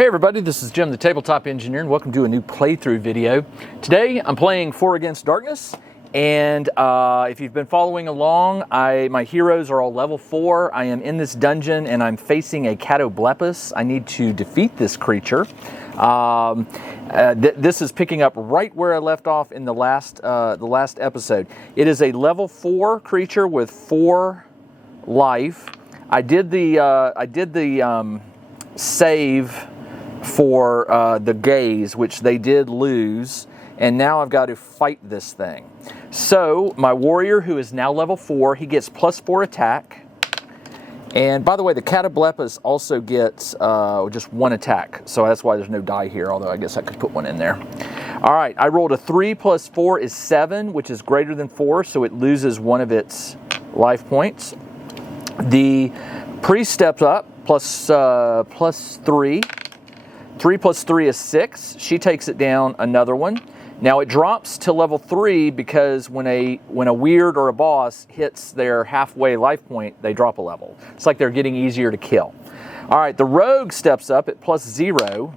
Hey everybody, this is Jim the Tabletop Engineer and welcome to a new playthrough video. Today I'm playing 4 Against Darkness, and if you've been following along, my heroes are all level 4. I am in this dungeon and I'm facing a catoblepus. I need to defeat this creature. This is picking up right where I left off in the last episode. It is a level 4 creature with 4 life. I did the save for the gaze, which they did lose, and now I've got to fight this thing. So my warrior, who is now level 4, he gets +4 attack. And by the way, the catoblepus also gets just 1 attack, so that's why there's no die here, although I guess I could put one in there. All right, I rolled a 3 + 4 is 7, which is greater than 4, so it loses 1 of its life points. The priest steps up, +3. 3 + 3 is 6. She takes it down another one. Now it drops to level 3 because when a weird or a boss hits their halfway life point, they drop a level. It's like they're getting easier to kill. All right, the rogue steps up at +0,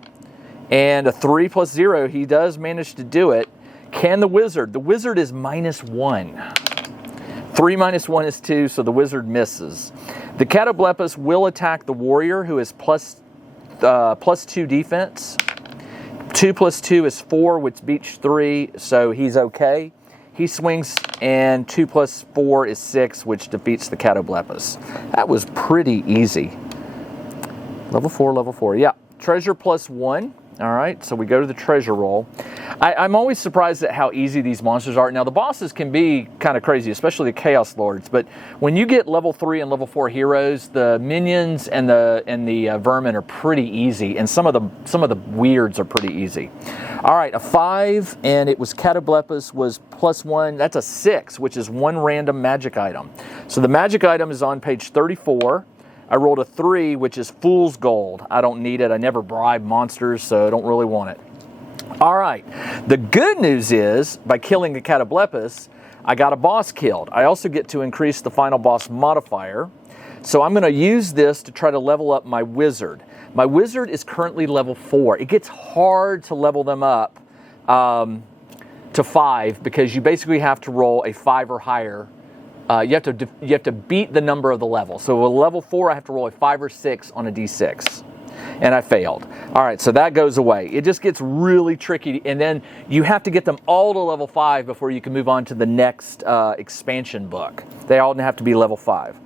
and a 3 + 0, he does manage to do it. Can the wizard? The wizard is -1. 3 - 1 is 2, so the wizard misses. The catoblepus will attack the warrior, who is +2 defense. 2 + 2 is 4, which beats 3, so he's okay. He swings, and 2 + 4 is 6, which defeats the catoblepus. That was pretty easy. Level 4, yeah. Treasure +1. All right, so we go to the treasure roll. I'm always surprised at how easy these monsters are. Now, the bosses can be kind of crazy, especially the Chaos Lords, but when you get level 3 and level 4 heroes, the minions and the vermin are pretty easy, and some of the weirds are pretty easy. All right, a 5, and it was catoblepus was +1. That's a 6, which is 1 random magic item. So the magic item is on page 34. I rolled a 3, which is fool's gold. I don't need it. I never bribe monsters, so I don't really want it. All right. The good news is, by killing the catoblepus, I got a boss killed. I also get to increase the final boss modifier. So I'm going to use this to try to level up my wizard. My wizard is currently level 4. It gets hard to level them up to 5 because you basically have to roll a 5 or higher. You have to beat the number of the level. So with level 4, I have to roll a 5 or 6 on a d6, and I failed. All right, so that goes away. It just gets really tricky, and then you have to get them all to level 5 before you can move on to the next expansion book. They all have to be level 5.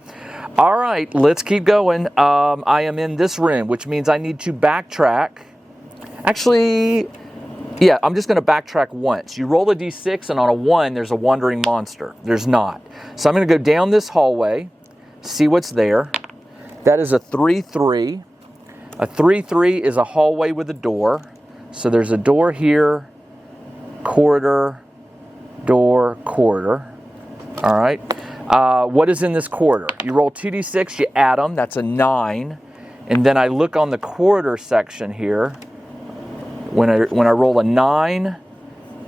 All right, let's keep going. I am in this room, which means I need to backtrack. Actually, yeah, I'm just going to backtrack once. You roll a d6, and on a 1, there's a wandering monster. There's not. So I'm going to go down this hallway, see what's there. That is a 3-3. A 3-3 is a hallway with a door. So there's a door here, corridor, door, corridor. All right. What is in this corridor? You roll 2d6, you add them. That's a 9. And then I look on the corridor section here. When I roll a 9,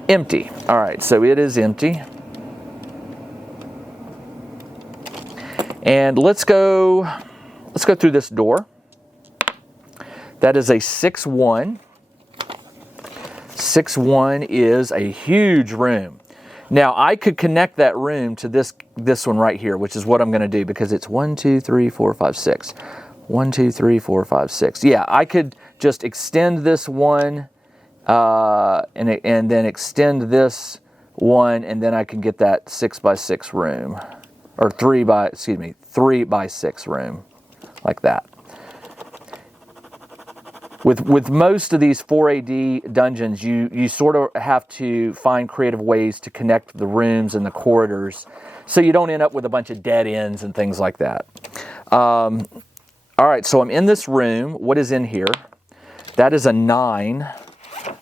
empty. All right, so it is empty. And let's go through this door. That is a 6-1. 6-1 is a huge room. Now I could connect that room to this one right here, which is what I'm going to do because it's 1, 2, 3, 4, 5, 6. 1, 2, 3, 4, 5, 6. Yeah, I could just extend this one and then extend this one, and then I can get that 6x6 room, or 3x6 room, like that. With most of these 4AD dungeons, you sort of have to find creative ways to connect the rooms and the corridors, so you don't end up with a bunch of dead ends and things like that. All right, so I'm in this room. What is in here? That is a 9.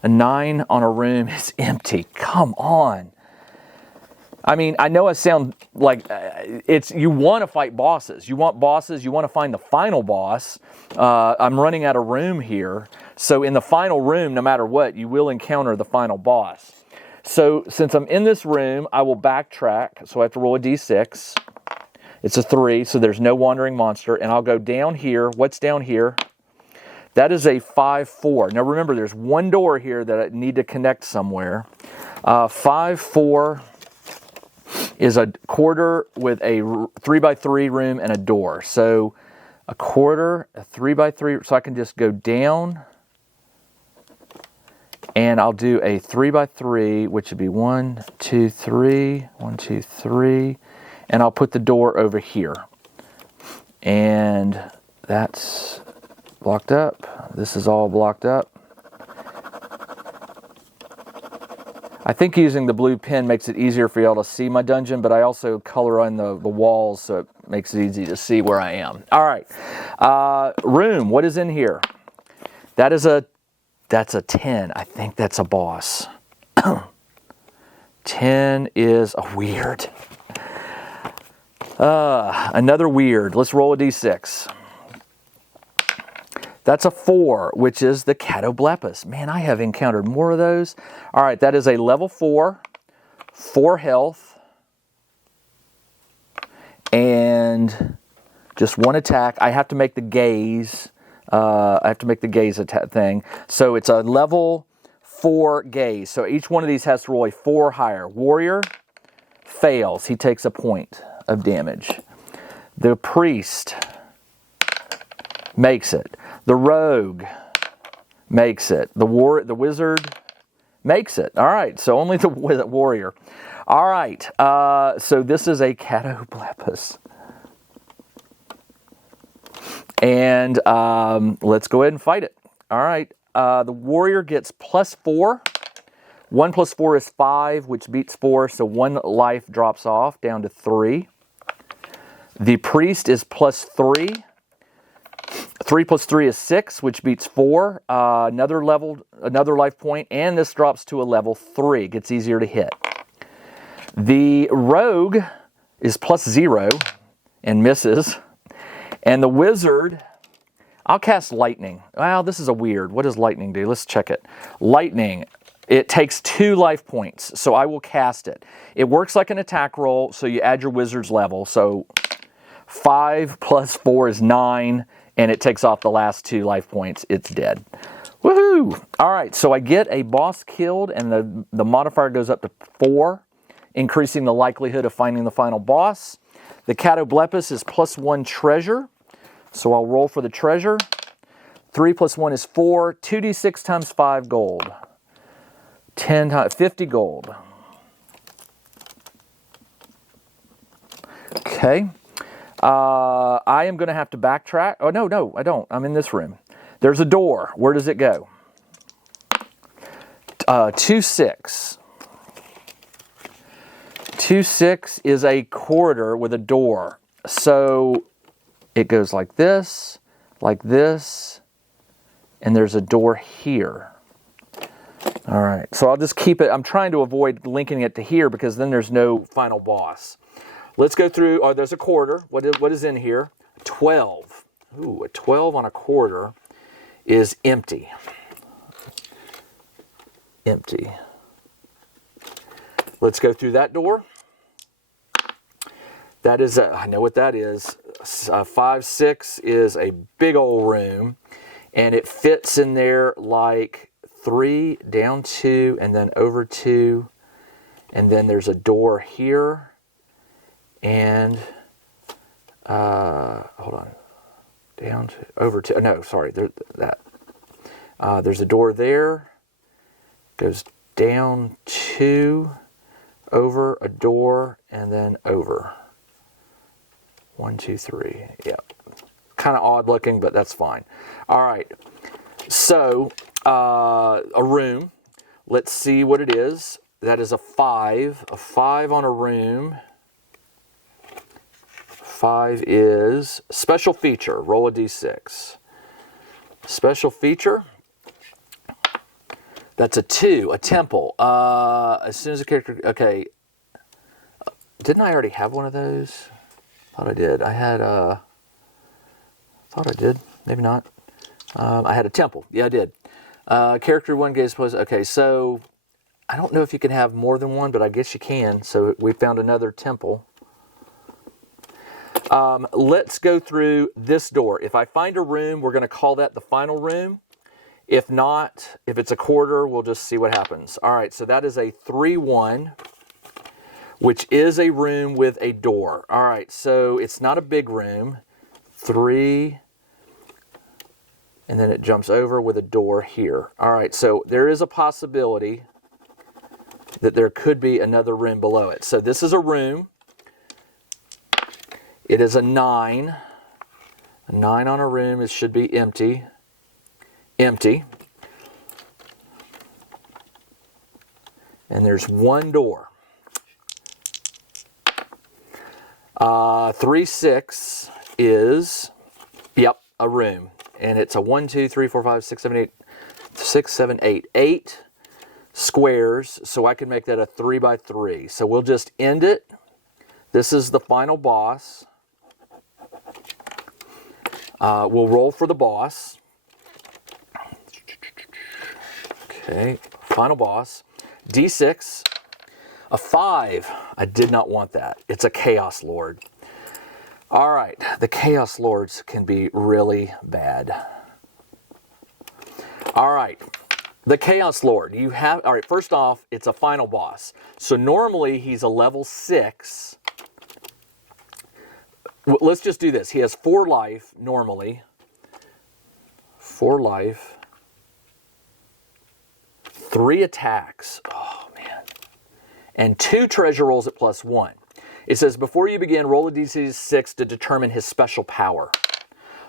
A 9 on a room is empty. Come on. I mean, I know I sound like you want to fight bosses. You want bosses. You want to find the final boss. I'm running out of room here. So in the final room, no matter what, you will encounter the final boss. So since I'm in this room, I will backtrack. So I have to roll a d6. It's a 3, so there's no wandering monster. And I'll go down here. What's down here? That is a 5-4. Now remember, there's one door here that I need to connect somewhere. 5-4 is a quarter with a 3x3 room and a door. So a quarter, a 3x3, so I can just go down and I'll do a 3x3, which would be 1, 2, 3, 1, 2, 3, and I'll put the door over here. And that's blocked up. This is all blocked up. I think using the blue pen makes it easier for y'all to see my dungeon, but I also color on the walls so it makes it easy to see where I am. All right. Room. What is in here? That's a 10. I think that's a boss. 10 is a weird. Another weird. Let's roll a d6. That's a 4, which is the catus. Man, I have encountered more of those. All right, that is a level 4, 4 health, and just 1 attack. I have to make the gaze. I have to make the gaze attack thing. So it's a level 4 gaze. So each one of these has to roll a 4 higher. Warrior fails. He takes a point of damage. The priest makes it. The rogue makes it. The wizard makes it. All right, so only the warrior. All right, so this is a catus. And let's go ahead and fight it. All right, the warrior gets +4. 1 + 4 is 5, which beats 4, so 1 life drops off down to 3. The priest is +3. 3 + 3 is 6, which beats 4. Another life point, and this drops to a level 3. It gets easier to hit. The rogue is +0 and misses. And the wizard, I'll cast lightning. Wow, this is a weird. What does lightning do? Let's check it. Lightning, it takes 2 life points, so I will cast it. It works like an attack roll, so you add your wizard's level. So 5 + 4 is 9. And it takes off the last 2 life points. It's dead. Woohoo! All right, so I get a boss killed, and the modifier goes up to 4, increasing the likelihood of finding the final boss. The catus is +1 treasure, so I'll roll for the treasure. 3 + 1 is 4. 2d6 times 5 gold. 10 times 50 gold. Okay. I am going to have to backtrack. Oh, no, I don't. I'm in this room. There's a door. Where does it go? 2-6. 2-6 is a corridor with a door. So it goes like this, and there's a door here. All right, so I'll just keep it. I'm trying to avoid linking it to here because then there's no final boss. Let's go through. Oh, there's a quarter. What is in here? 12. Ooh, a 12 on a quarter is empty. Empty. Let's go through that door. That is, I know what that is. 5-6 is a big old room, and it fits in there like 3, down 2, and then over 2, and then there's a door here. And hold on, down to over to no, sorry, there's a door there. Goes down 2, over a door, and then over. 1, 2, 3. Yep, kind of odd looking, but that's fine. All right, so a room. Let's see what it is. That is a 5. A 5 on a room. 5 is special feature. Roll a d6. Special feature. That's a 2. A temple. As soon as a character. Okay. Didn't I already have one of those? Thought I did. I had. Thought I did. Maybe not. I had a temple. Yeah, I did. Character 1 gaze was okay. So I don't know if you can have more than one, but I guess you can. So we found another temple. Let's go through this door. If I find a room, we're going to call that the final room. If not, if it's a quarter, we'll just see what happens. All right, so that is a 3-1, which is a room with a door. All right, so it's not a big room. 3, and then it jumps over with a door here. All right, so there is a possibility that there could be another room below it. So this is a room. It is a 9. A 9 on a room, it should be empty. Empty. And there's one door. 3-6 is, yep, a room. And it's a 1, 2, 3, 4, 5, 6, 7, 8, 6, 7, 8. 8 squares, so I can make that a 3 by 3. So we'll just end it. This is the final boss. We'll roll for the boss. Okay, final boss. D6. A 5. I did not want that. It's a Chaos Lord. All right, the Chaos Lords can be really bad. All right, the Chaos Lord. You have, all right, first off, it's a final boss. So normally he's a level 6. Let's just do this. He has 4 life normally. 4 life. 3 attacks. Oh, man. And 2 treasure rolls at +1. It says, before you begin, roll a d6 to determine his special power.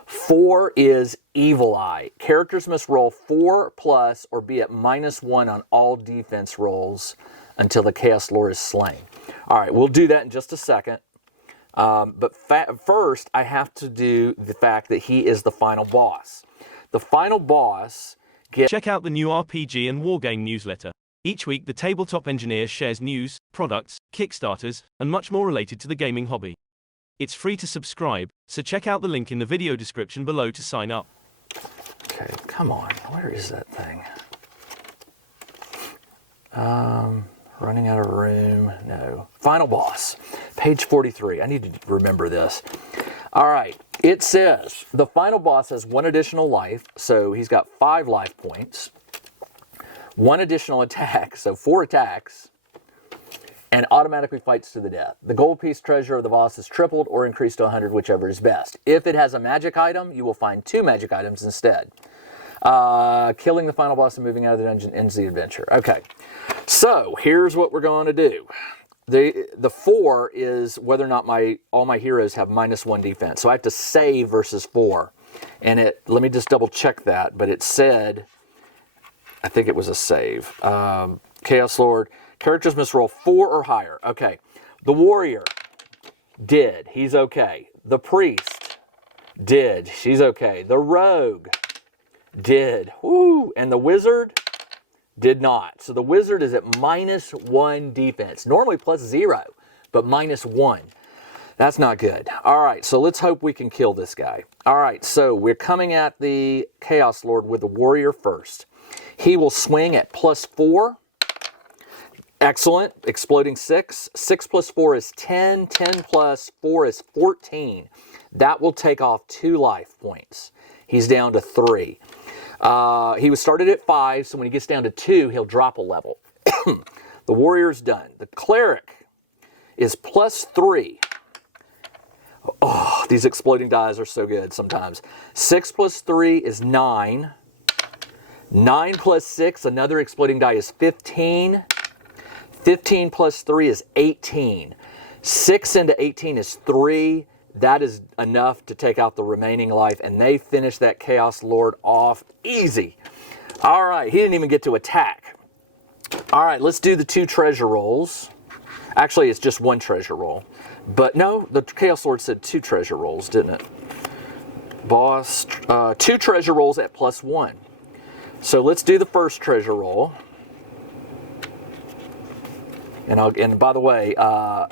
4 is Evil Eye. Characters must roll 4+ or be at -1 on all defense rolls until the Chaos Lord is slain. All right, we'll do that in just a second. But first, I have to do the fact that he is the final boss. The final boss gets... Check out the new RPG and Wargame newsletter. Each week, the Tabletop Engineer shares news, products, Kickstarters, and much more related to the gaming hobby. It's free to subscribe, so check out the link in the video description below to sign up. Okay, come on. Where is that thing? Running out of room. No. Final boss. Page 43. I need to remember this. All right. It says the final boss has 1 additional life, so he's got 5 life points. 1 additional attack, so 4 attacks, and automatically fights to the death. The gold piece treasure of the boss is tripled or increased to 100, whichever is best. If it has a magic item, you will find 2 magic items instead. Killing the final boss and moving out of the dungeon ends the adventure. Okay, so here's what we're going to do. The 4 is whether or not all my heroes have -1 defense. So I have to save versus 4. And let me just double check that, but it said, I think it was a save. Chaos Lord. Characters must roll 4 or higher. Okay. The warrior did. He's okay. The priest did. She's okay. The rogue did. Woo! And the wizard did not. So the wizard is at -1 defense. Normally +0, but -1. That's not good. All right, so let's hope we can kill this guy. All right, so we're coming at the Chaos Lord with the warrior first. He will swing at +4. Excellent. Exploding 6. 6 + 4 is 10. 10 + 4 is 14. That will take off 2 life points. He's down to 3. He was started at 5, so when he gets down to 2, he'll drop a level. The warrior's done. The cleric is +3. Oh, these exploding dies are so good sometimes. 6 + 3 is 9. 9 + 6, another exploding die, is 15. 15 + 3 is 18. 6 into 18 is 3. That is enough to take out the remaining life, and they finish that Chaos Lord off easy. All right, he didn't even get to attack. All right, let's do the 2 treasure rolls. Actually, it's just 1 treasure roll. But no, the Chaos Lord said 2 treasure rolls, didn't it? Boss, 2 treasure rolls at +1. So let's do the first treasure roll. And by the way, oh,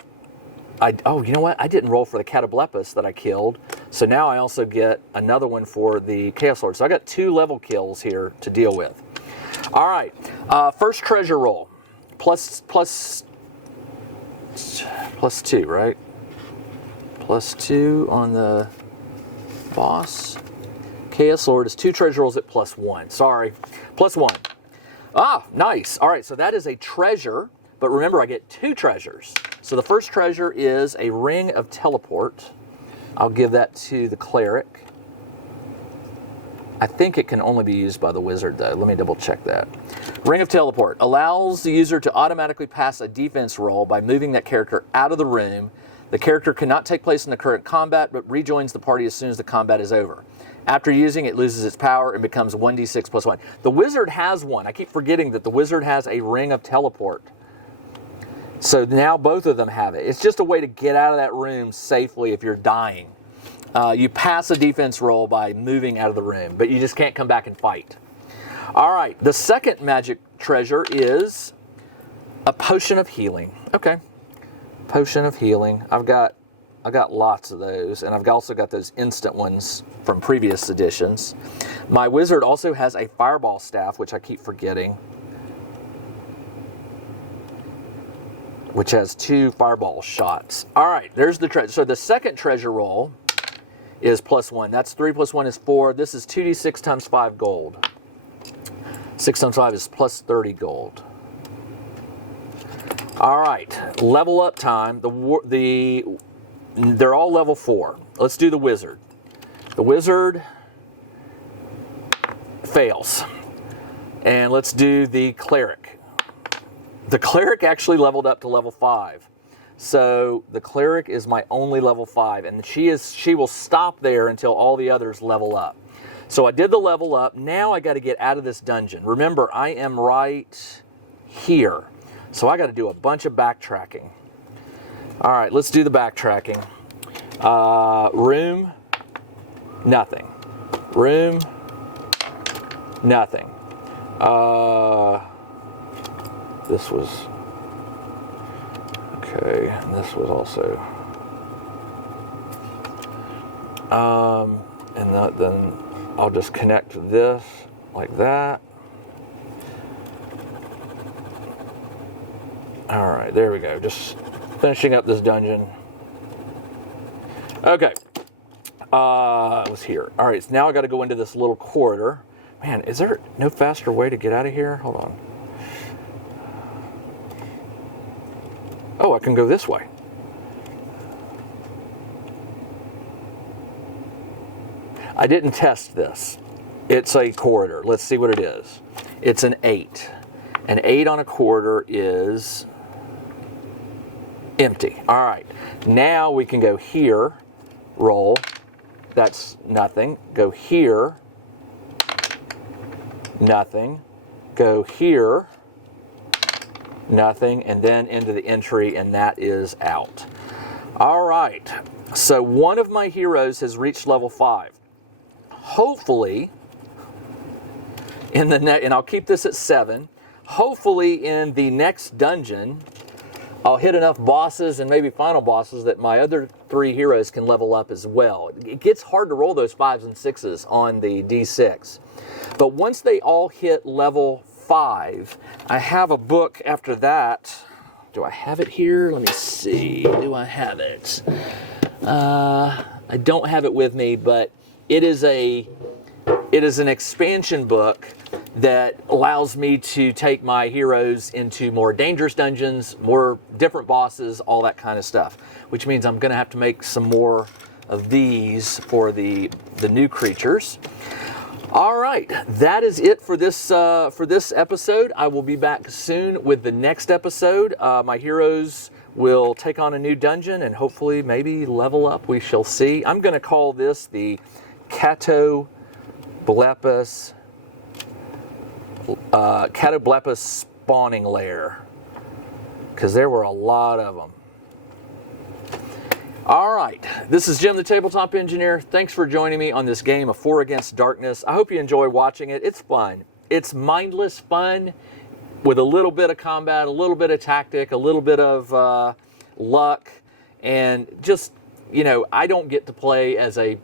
you know what? I didn't roll for the Catoblepus that I killed. So now I also get another one for the Chaos Lord. So I got 2 level kills here to deal with. All right. First treasure roll. Plus 2, right? +2 on the boss. Chaos Lord is 2 treasure rolls at +1. Sorry, +1. Ah, nice. All right, so that is a treasure, but remember I get 2 treasures. So the first treasure is a Ring of Teleport. I'll give that to the Cleric. I think it can only be used by the Wizard, though. Let me double check that. Ring of Teleport allows the user to automatically pass a defense roll by moving that character out of the room. The character cannot take place in the current combat, but rejoins the party as soon as the combat is over. After using it, loses its power and becomes 1d6 + 1. The Wizard has one. I keep forgetting that the Wizard has a Ring of Teleport. So now both of them have it. It's just a way to get out of that room safely if you're dying. You pass a defense roll by moving out of the room, but you just can't come back and fight. All right, the second magic treasure is a Potion of Healing. Okay, Potion of Healing. I've got lots of those, and I've also got those instant ones from previous editions. My Wizard also has a Fireball Staff, which I keep forgetting, which has 2 fireball shots. All right, there's the treasure. So the second treasure roll is +1. That's 3 + 1 is 4. This is 2d6 × 5 gold. 6 × 5 is +30 gold. All right, level up time. They're all level 4. Let's do the Wizard. The Wizard fails. And let's do the Cleric. The Cleric actually leveled up to level 5. So the Cleric is my only level 5, and she will stop there until all the others level up. So I did the level up. Now I got to get out of this dungeon. Remember, I am right here. So I got to do a bunch of backtracking. All right, let's do the backtracking. Room, nothing. Room, nothing. This was... Okay, this was also, and then I'll just connect this like that. All right, there we go. Just finishing up this dungeon. Okay, it was here. All right, so now I got to go into this little corridor. Man, is there no faster way to get out of here? Hold on. Oh, I can go this way. I didn't test this. It's a corridor. Let's see what it is. It's an 8. An 8 on a corridor is empty. All right. Now we can go here, roll. That's nothing. Go here, nothing. Go here, nothing, and then into the entry, and that is out. All right, so one of my heroes has reached level 5. Hopefully, and I'll keep this at 7. Hopefully, in the next dungeon, I'll hit enough bosses and maybe final bosses that my other 3 heroes can level up as well. It gets hard to roll those 5s and 6s on the D6, but once they all hit level 5, I have a book after that. Do I have it here? Let me see. Do I have it? I don't have it with me, but it is an expansion book that allows me to take my heroes into more dangerous dungeons, more different bosses, all that kind of stuff, which means I'm going to have to make some more of these for the new creatures. All right, that is it for this episode. I will be back soon with the next episode. My heroes will take on a new dungeon and hopefully maybe level up. We shall see. I'm going to call this the Catoblepas spawning lair, because there were a lot of them. All right, this is Jim the Tabletop Engineer. Thanks for joining me on this game of 4 Against Darkness. I hope you enjoy watching it. It's fun. It's mindless fun with a little bit of combat, a little bit of tactic, a little bit of luck, and just, you know, I don't get to play as a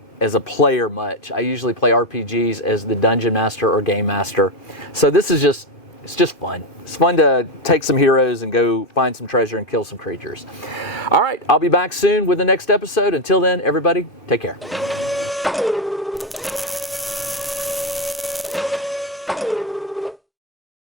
player much. I usually play RPGs as the dungeon master or game master. So this is just It's just fun. It's fun to take some heroes and go find some treasure and kill some creatures. All right, I'll be back soon with the next episode. Until then, everybody, take care.